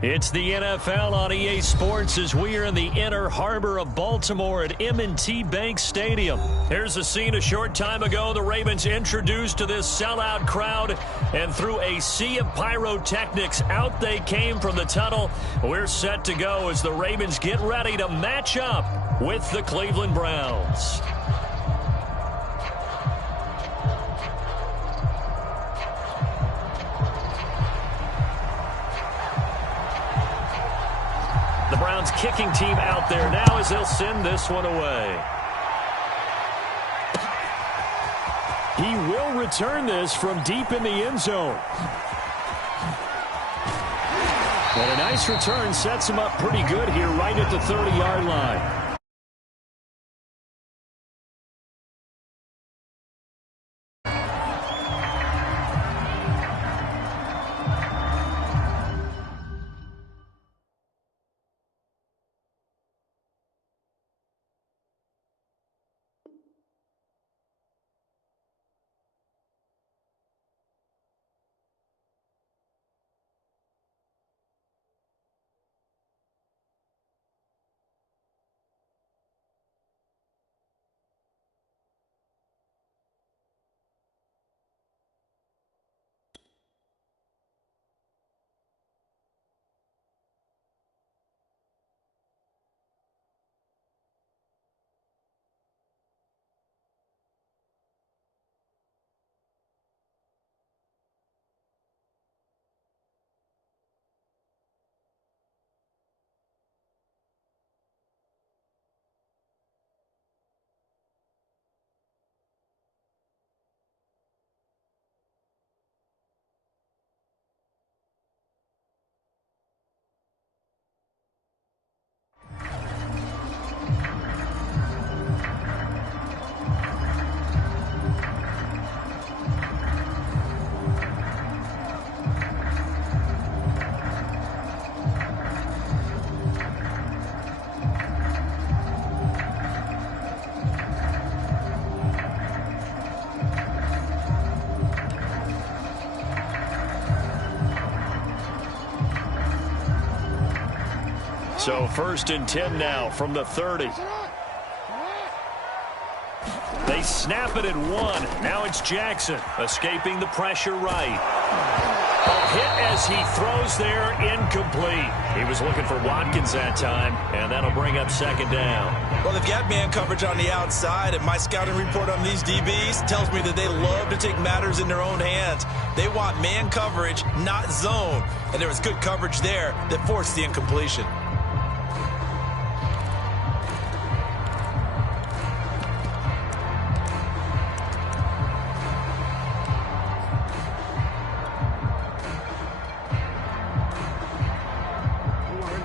It's the NFL on EA Sports as we are in the inner harbor of Baltimore at M&T Bank Stadium. Here's a scene a short time ago. The Ravens introduced to this sellout crowd, and through a sea of pyrotechnics, out they came from the tunnel. We're set to go as the Ravens get ready to match up with the Cleveland Browns. The Browns kicking team out there now as they'll send this one away. He will return this from deep in the end zone. And a nice return sets him up pretty good here right at the 30-yard line. So 1st and 10 now from the 30. They snap it at 1. Now it's Jackson escaping the pressure right. A hit as he throws there, incomplete. He was looking for Watkins that time, and that'll bring up 2nd down. Well, they've got man coverage on the outside, and my scouting report on these DBs tells me that they love to take matters in their own hands. They want man coverage, not zone. And there was good coverage there that forced the incompletion.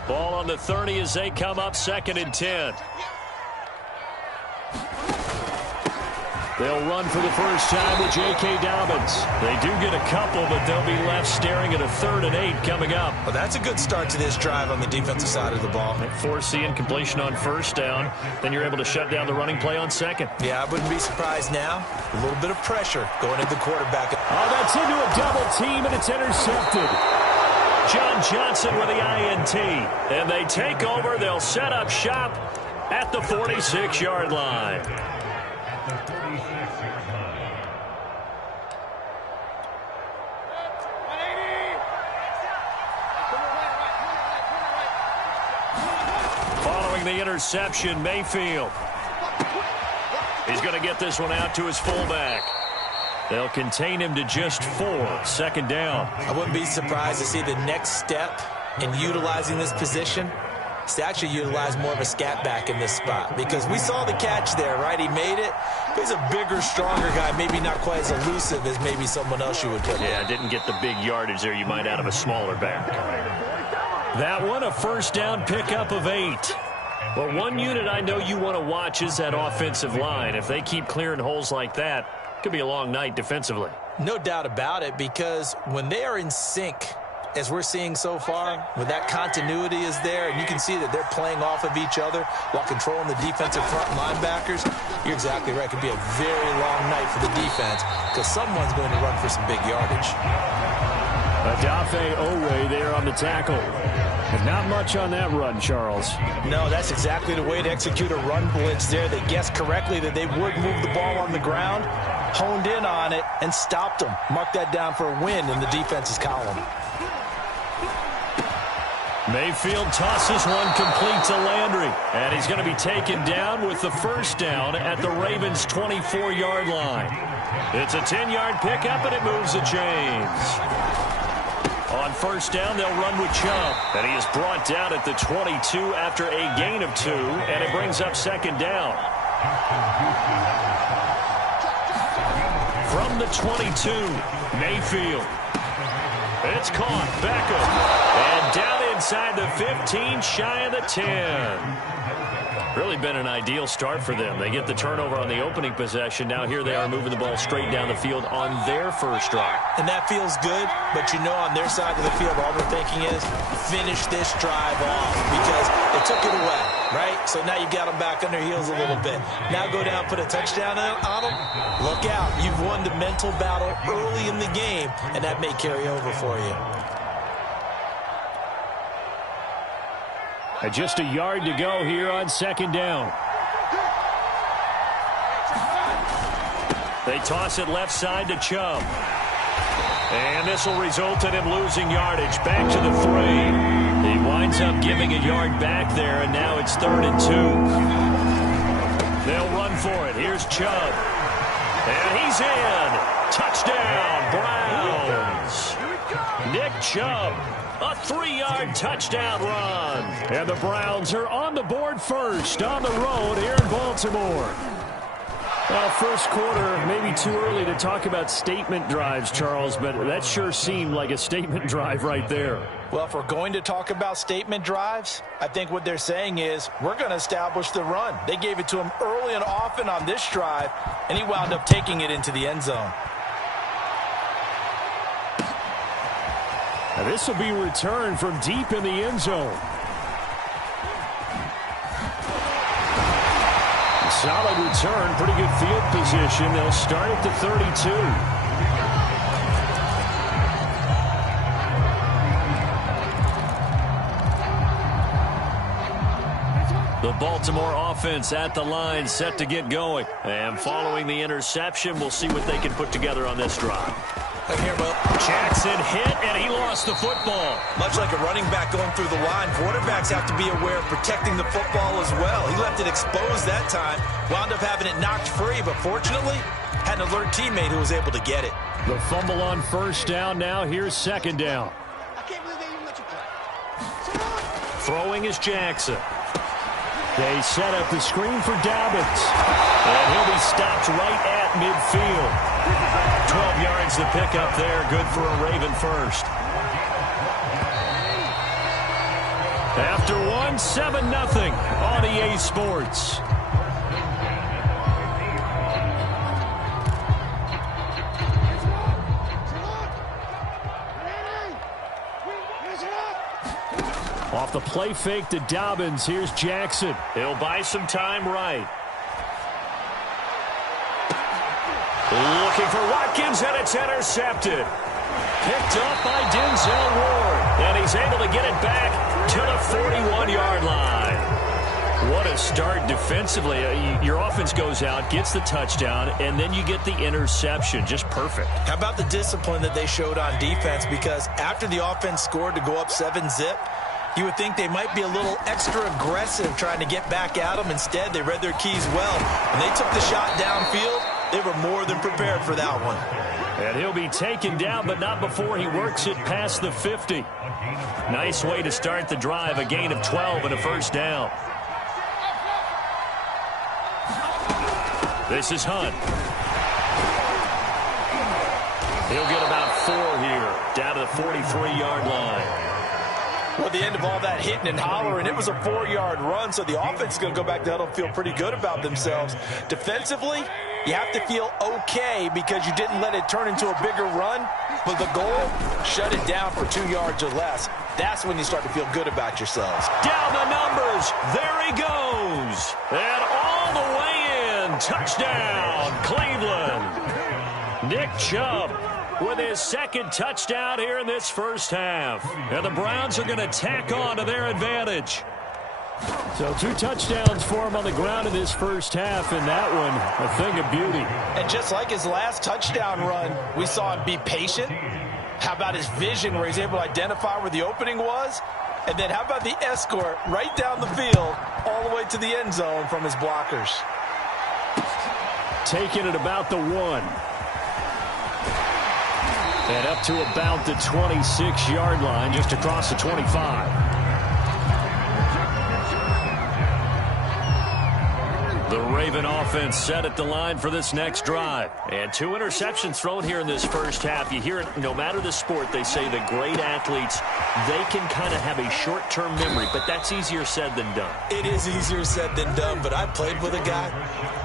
Ball on the 30 as they come up 2nd and 10. They'll run for the first time with J.K. Dobbins. They do get a couple, but they'll be left staring at a 3rd and 8 coming up. Well, that's a good start to this drive on the defensive side of the ball. They force the incompletion on 1st down. Then you're able to shut down the running play on 2nd. Yeah, I wouldn't be surprised now. A little bit of pressure going into the quarterback. Oh, that's into a double team, and it's intercepted. John Johnson with the INT. And they take over. They'll set up shop at the 46-yard line. Following the interception, Mayfield. He's going to get this one out to his fullback. They'll contain him to just 4. 2nd down. I wouldn't be surprised to see the next step in utilizing this position is to actually utilize more of a scat back in this spot, because we saw the catch there, right? He made it. But he's a bigger, stronger guy, maybe not quite as elusive as maybe someone else you would put. Yeah, didn't get the big yardage there you might out of a smaller back. That one, a 1st down pickup of 8. Well, one unit I know you want to watch is that offensive line. If they keep clearing holes like that, could be a long night defensively. No doubt about it, because when they are in sync, as we're seeing so far, when that continuity is there, and you can see that they're playing off of each other while controlling the defensive front linebackers, you're exactly right. It could be a very long night for the defense because someone's going to run for some big yardage. Adafe Owe there on the tackle. And not much on that run, Charles. No, that's exactly the way to execute a run blitz there. They guessed correctly that they would move the ball on the ground, honed in on it, and stopped them. Mark that down for a win in the defense's column. Mayfield tosses one complete to Landry. And he's going to be taken down with the first down at the Ravens' 24-yard line. It's a 10-yard pickup, and it moves the chains. On first down, they'll run with Chubb. And he is brought down at the 22 after a gain of 2, and it brings up second down. From the 22, Mayfield. It's caught. Beckham. And down inside the 15, shy of the 10. Really been an ideal start for them. They get the turnover on the opening possession. Now here they are moving the ball straight down the field on their first drive. And that feels good, but you know on their side of the field, all they're thinking is finish this drive off because they took it away, right? So now you got them back on their heels a little bit. Now go down, put a touchdown on them. Look out. You've won the mental battle early in the game, and that may carry over for you. Just a yard to go here on second down. They toss it left side to Chubb. And this will result in him losing yardage. Back to the 3. He winds up giving a yard back there, and now it's 3rd and 2. They'll run for it. Here's Chubb. And he's in. Touchdown, Browns. Nick Chubb. A 3-yard touchdown run. And the Browns are on the board first on the road here in Baltimore. Well, first quarter, maybe too early to talk about statement drives, Charles, but that sure seemed like a statement drive right there. Well, if we're going to talk about statement drives, I think what they're saying is we're going to establish the run. They gave it to him early and often on this drive, and he wound up taking it into the end zone. Now this will be returned from deep in the end zone. Solid return, pretty good field position. They'll start at the 32. The Baltimore offense at the line, set to get going. And following the interception, we'll see what they can put together on this drive. Here, Will. Jackson hit, and he lost the football. Much like a running back going through the line, quarterbacks have to be aware of protecting the football as well. He left it exposed that time, wound up having it knocked free, but fortunately, had an alert teammate who was able to get it. The fumble on first down now. Here's second down. Throwing is Jackson. They set up the screen for Dobbins. And he'll be stopped right at midfield. 12 yards to pick up there. Good for a Raven first. After one, 7-0 on EA Sports. Off the play fake to Dobbins. Here's Jackson. He'll buy some time right. Looking for Watkins, and it's intercepted. Picked up by Denzel Ward. And he's able to get it back to the 41-yard line. What a start defensively. Your offense goes out, gets the touchdown, and then you get the interception. Just perfect. How about the discipline that they showed on defense? Because after the offense scored to go up 7-zip, you would think they might be a little extra aggressive trying to get back at them. Instead, they read their keys well. When they took the shot downfield, they were more than prepared for that one. And he'll be taken down, but not before he works it past the 50. Nice way to start the drive. A gain of 12 and a first down. This is Hunt. He'll get about 4 here, down to the 43-yard line. Well, at the end of all that hitting and hollering, it was a 4-yard run, so the offense is going to go back to huddle and feel pretty good about themselves. Defensively, you have to feel okay because you didn't let it turn into a bigger run, but the goal, shut it down for 2 yards or less. That's when you start to feel good about yourselves. Down the numbers. There he goes. And all the way in. Touchdown, Cleveland. Nick Chubb with his second touchdown here in this first half. And the Browns are going to tack on to their advantage. So 2 touchdowns for him on the ground in this first half, and that one a thing of beauty. And just like his last touchdown run, we saw him be patient. How about his vision where he's able to identify where the opening was? And then how about the escort right down the field all the way to the end zone from his blockers? Taking it about the 1. And up to about the 26-yard line, just across the 25. The Raven offense set at the line for this next drive. And 2 interceptions thrown here in this first half. You hear it, no matter the sport, they say the great athletes, they can kind of have a short-term memory, but that's easier said than done. It is easier said than done, but I played with a guy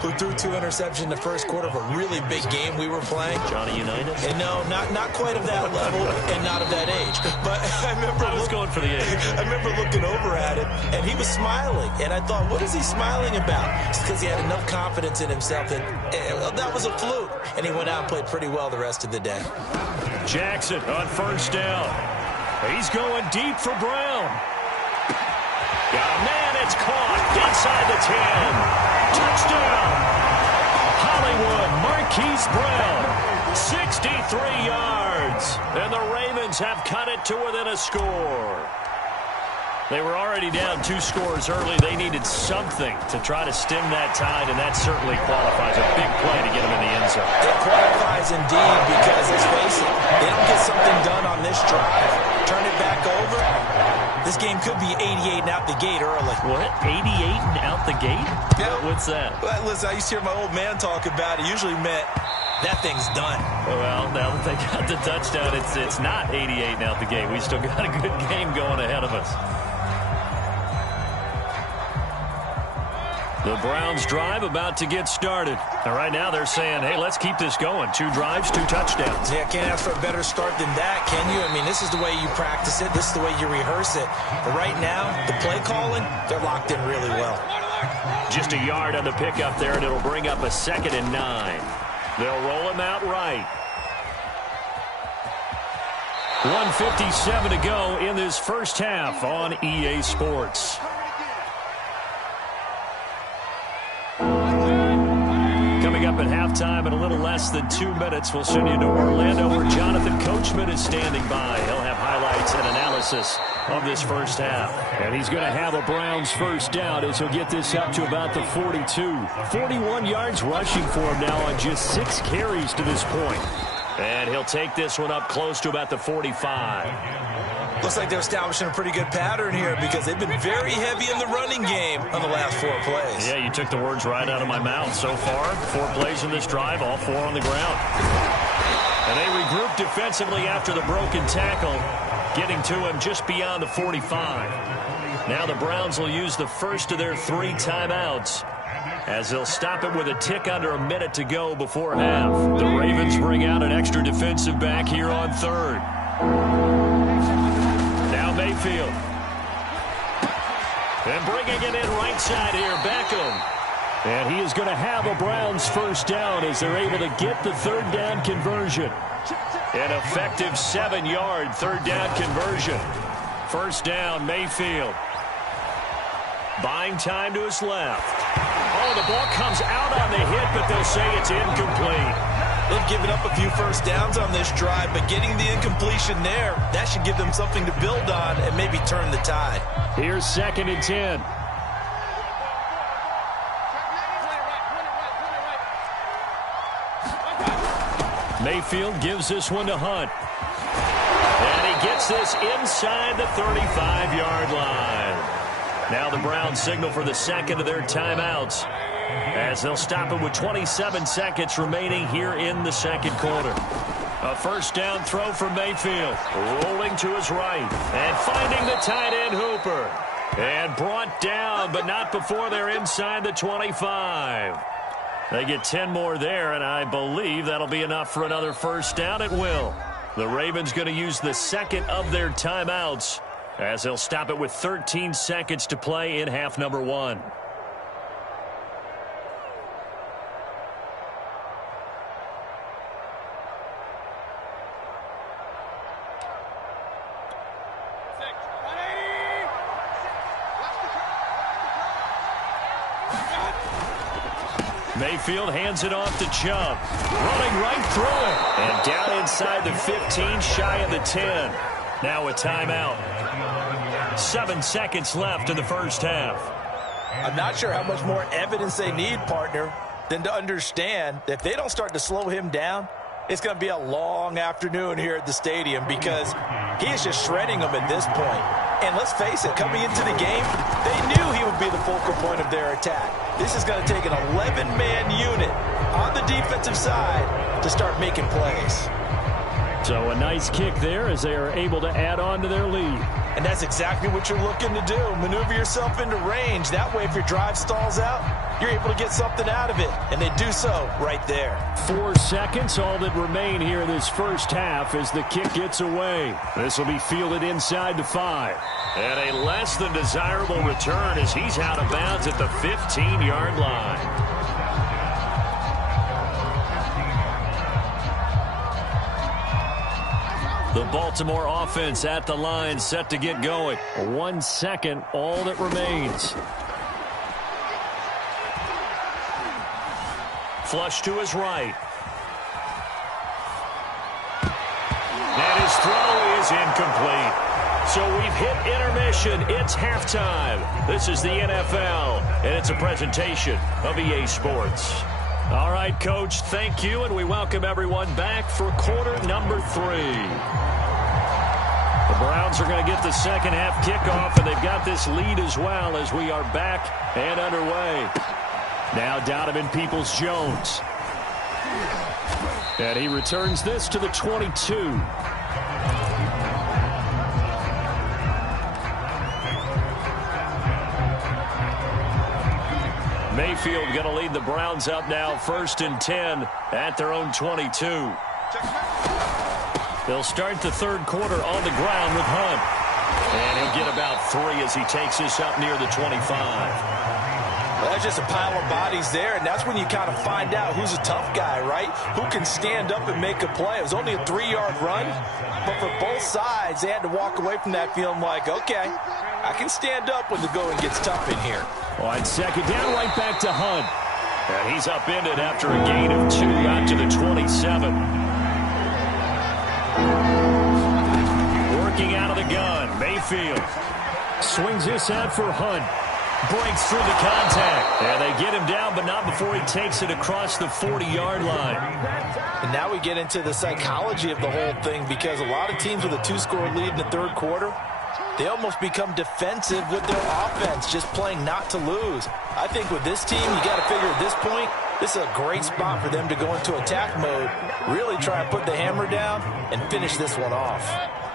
who threw 2 interceptions in the first quarter of a really big game we were playing. Johnny Unitas? And no, not quite of that level and not of that age. But I was going for the age. I remember looking over at him, and he was smiling. And I thought, what is he smiling about? It's because he had enough confidence in himself that that was a fluke. And he went out and played pretty well the rest of the day. Jackson on first down. He's going deep for Brown. Got a man, it's caught inside the 10. Touchdown. Hollywood Marquise Brown. 63 yards. And the Ravens have cut it to within a score. They were already down 2 scores early. They needed something to try to stem that tide, and that certainly qualifies. A big play to get them in the end zone. It qualifies indeed because, let's face it, they don't get something done on this drive. Turn it back over. This game could be 88 and out the gate early. What? 88 and out the gate? Yeah. What's that? Well, listen, I used to hear my old man talk about it. Usually meant that thing's done. Well, now that they got the touchdown, it's not 88 and out the gate. We still got a good game going ahead of us. The Browns drive about to get started. And right now they're saying, hey, let's keep this going. 2 drives, 2 touchdowns. Yeah, can't ask for a better start than that, can you? I mean, this is the way you practice it. This is the way you rehearse it. But right now, the play calling, they're locked in really well. Just a yard on the pickup there, and it'll bring up a 2nd and 9. They'll roll him out right. 1:57 to go in this first half on EA Sports. Coming up at halftime in a little less than 2 minutes, we'll send you to Orlando where Jonathan Coachman is standing by. He'll have highlights and analysis of this first half. And he's going to have a Browns first down as he'll get this up to about the 42. 41 yards rushing for him now on just 6 carries to this point. And he'll take this one up close to about the 45. Looks like they're establishing a pretty good pattern here because they've been very heavy in the running game on the last 4 plays. Yeah, you took the words right out of my mouth. So far, 4 plays in this drive, all 4 on the ground. And they regroup defensively after the broken tackle, getting to him just beyond the 45. Now the Browns will use the first of their 3 timeouts as they'll stop it with a tick under a minute to go before half. The Ravens bring out an extra defensive back here on 3rd. Now Mayfield. And bringing it in right side here, Beckham. And he is going to have a Browns first down as they're able to get the 3rd down conversion. An effective 7-yard 3rd down conversion. First down, Mayfield. Buying time to his left. Oh, the ball comes out on the hit, but they'll say it's incomplete. They've given up a few first downs on this drive, but getting the incompletion there, that should give them something to build on and maybe turn the tide. Here's 2nd and 10. Mayfield gives this one to Hunt. And he gets this inside the 35-yard line. Now the Browns signal for the 2nd of their timeouts as they'll stop it with 27 seconds remaining here in the 2nd quarter. A first down throw for Mayfield. Rolling to his right and finding the tight end Hooper. And brought down, but not before they're inside the 25. They get 10 more there, and I believe that'll be enough for another first down. It will. The Ravens going to use the 2nd of their timeouts as they'll stop it with 13 seconds to play in half number 1. Mayfield hands it off to Chubb. Running right through it. And down inside the 15, shy of the 10. Now a timeout. 7 seconds left in the first half. I'm not sure how much more evidence they need, partner, than to understand that if they don't start to slow him down, it's going to be a long afternoon here at the stadium because he is just shredding them at this point. And let's face it, coming into the game, they knew he would be the focal point of their attack. This is going to take an 11-man unit on the defensive side to start making plays. So a nice kick there as they are able to add on to their lead. And that's exactly what you're looking to do. Maneuver yourself into range. That way, if your drive stalls out, you're able to get something out of it. And they do so right there. 4 seconds, all that remain here in this first half as the kick gets away. This will be fielded inside the 5. And a less than desirable return as he's out of bounds at the 15-yard line. The Baltimore offense at the line, set to get going. 1 second, all that remains. Flush to his right. And his throw is incomplete. So we've hit intermission. It's halftime. This is the NFL, and it's a presentation of EA Sports. All right, Coach, thank you, and we welcome everyone back for quarter number 3. The Browns are going to get the second half kickoff, and they've got this lead as well as we are back and underway. Now Donovan Peoples-Jones. And he returns this to the 22. Mayfield going to lead the Browns up now, 1st and 10 at their own 22. They'll start the third quarter on the ground with Hunt. And he'll get about 3 as he takes this up near the 25. Well, there's just a pile of bodies there, and that's when you kind of find out who's a tough guy, right? Who can stand up and make a play. It was only a 3-yard run, but for both sides, they had to walk away from that feeling like, okay, I can stand up when the going gets tough in here. On second down, right back to Hunt. And he's upended after a gain of 2 out to the 27. Working out of the gun, Mayfield swings this out for Hunt. Breaks through the contact. And they get him down, but not before he takes it across the 40-yard line. And now we get into the psychology of the whole thing because a lot of teams with a 2-score lead in the third quarter, they almost become defensive with their offense, just playing not to lose. I think with this team, you got to figure at this point, this is a great spot for them to go into attack mode, really try and put the hammer down and finish this one off.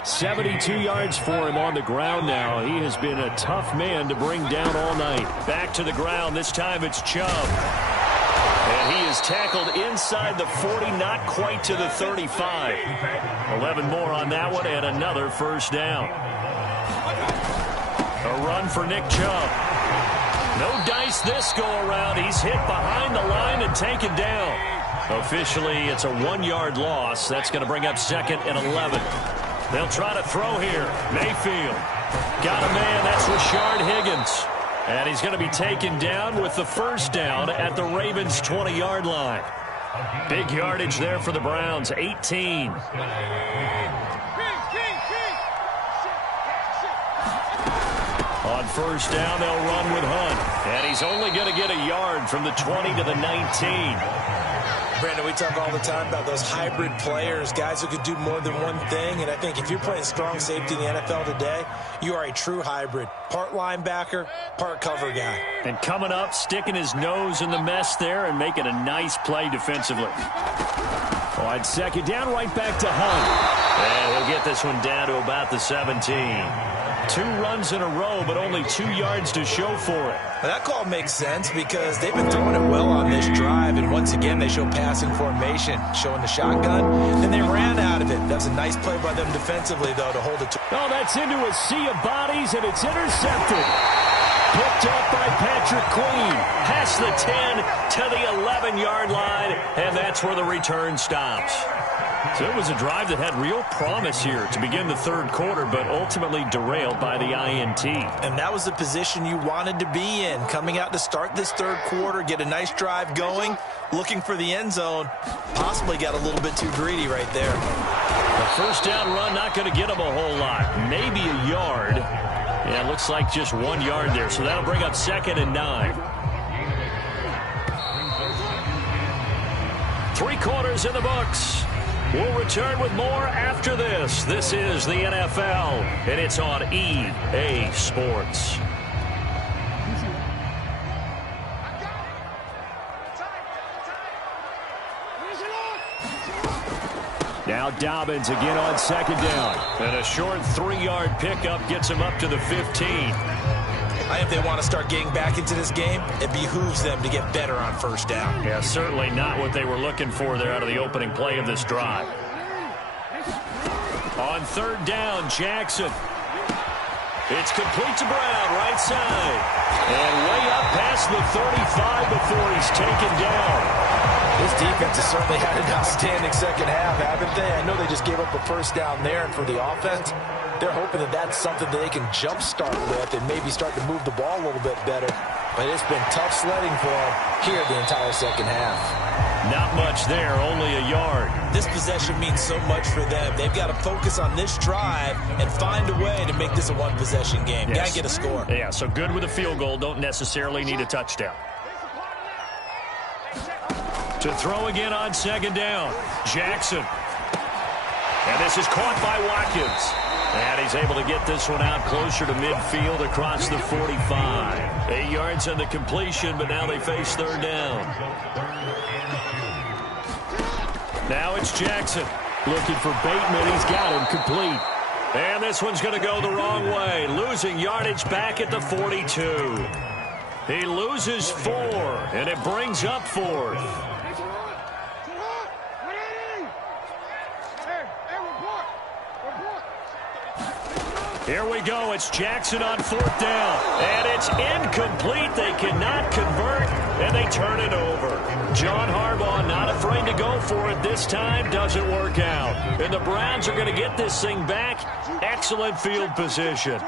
72 yards for him on the ground now. He has been a tough man to bring down all night. Back to the ground. This time it's Chubb. And he is tackled inside the 40, not quite to the 35. 11 more on that one and another first down. A run for Nick Chubb. No dice this go around. He's hit behind the line and taken down. Officially, it's a 1-yard loss. That's going to bring up 2nd and 11. They'll try to throw here. Mayfield. Got a man. That's Rashard Higgins. And he's going to be taken down with the first down at the Ravens' 20-yard line. Big yardage there for the Browns. 18. On first down, they'll run with Hunt. And he's only going to get a yard from the 20 to the 19. Brandon, we talk all the time about those hybrid players, guys who could do more than one thing. And I think if you're playing strong safety in the NFL today, you are a true hybrid. Part linebacker, part cover guy. And coming up, sticking his nose in the mess there and making a nice play defensively. On second down, right back to Hunt. And he'll get this one down to about the 17. 2 runs in a row, but only 2 yards to show for it. Well, that call makes sense because they've been throwing it well on this drive, and once again they show passing formation, showing the shotgun. Then they ran out of it. That's a nice play by them defensively, though, to hold it to. Oh, that's into a sea of bodies, and it's intercepted. Picked up by Patrick Queen. Past the 10 to the 11-yard line, and that's where the return stops. So it was a drive that had real promise here to begin the third quarter, but ultimately derailed by the INT. And that was the position you wanted to be in, coming out to start this third quarter, get a nice drive going, looking for the end zone. Possibly got a little bit too greedy right there. The first down run not going to get him a whole lot, maybe a yard. Yeah, it looks like just 1 yard there, so that'll bring up 2nd and 9. 3 quarters in the books. We'll return with more after this. This is the NFL, and it's on EA Sports. Now Dobbins again on 2nd down. And a short 3-yard pickup gets him up to the 15. I think if they want to start getting back into this game, it behooves them to get better on first down. Yeah, certainly not what they were looking for there out of the opening play of this drive. On 3rd down, Jackson. It's complete to Brown, right side. And way up past the 35 before he's taken down. This defense has certainly had an outstanding second half, haven't they? I know they just gave up a first down there, and for the offense, they're hoping that that's something that they can jumpstart with and maybe start to move the ball a little bit better. But it's been tough sledding for them here the entire second half. Not much there, only a yard. This possession means so much for them. They've got to focus on this drive and find a way to make this a one-possession game. Yes. Got to get a score. Yeah, so good with a field goal. Don't necessarily need a touchdown. To throw again on 2nd down, Jackson. And this is caught by Watkins. And he's able to get this one out closer to midfield across the 45. 8 yards on the completion, but now they face 3rd down. Now it's Jackson looking for Bateman. He's got him complete. And this one's going to go the wrong way, losing yardage back at the 42. He loses 4, and it brings up 4th. Here we go. It's Jackson on 4th down. And it's incomplete. They cannot convert, and they turn it over. John Harbaugh not afraid to go for it this time. Doesn't work out. And the Browns are going to get this thing back. Excellent field position.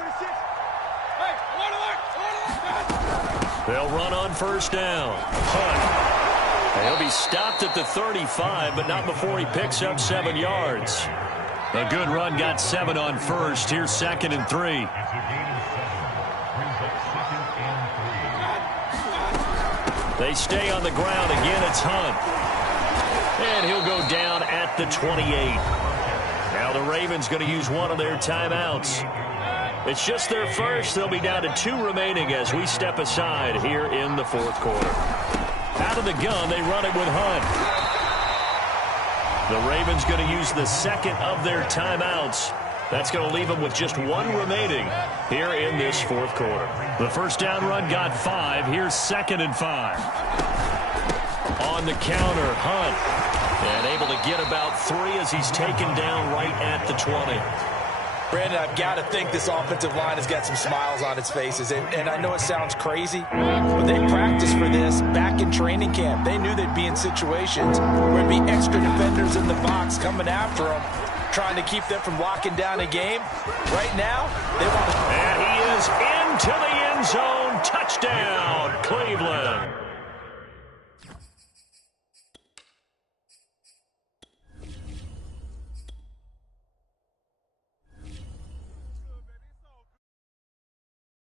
They'll run on 1st down. Hunt. He'll be stopped at the 35, but not before he picks up 7 yards. A good run got 7 on 1st. Here's 2nd and 3. They stay on the ground. Again, it's Hunt. And he'll go down at the 28. Now the Ravens going to use one of their timeouts. It's just their first. They'll be down to 2 remaining as we step aside here in the 4th quarter. Out of the gun, they run it with Hunt. The Ravens going to use the 2nd of their timeouts. That's going to leave them with just 1 remaining here in this 4th quarter. The first down run got 5. Here's 2nd and 5. On the counter, Hunt. And able to get about 3 as he's taken down right at the 20. Brandon, I've got to think this offensive line has got some smiles on its faces. And I know it sounds crazy, but they practiced for this back in training camp. They knew they'd be in situations where there'd be extra defenders in the box coming after them, trying to keep them from locking down a game. Right now, they want to... And he is into the end zone. Touchdown, Cleveland.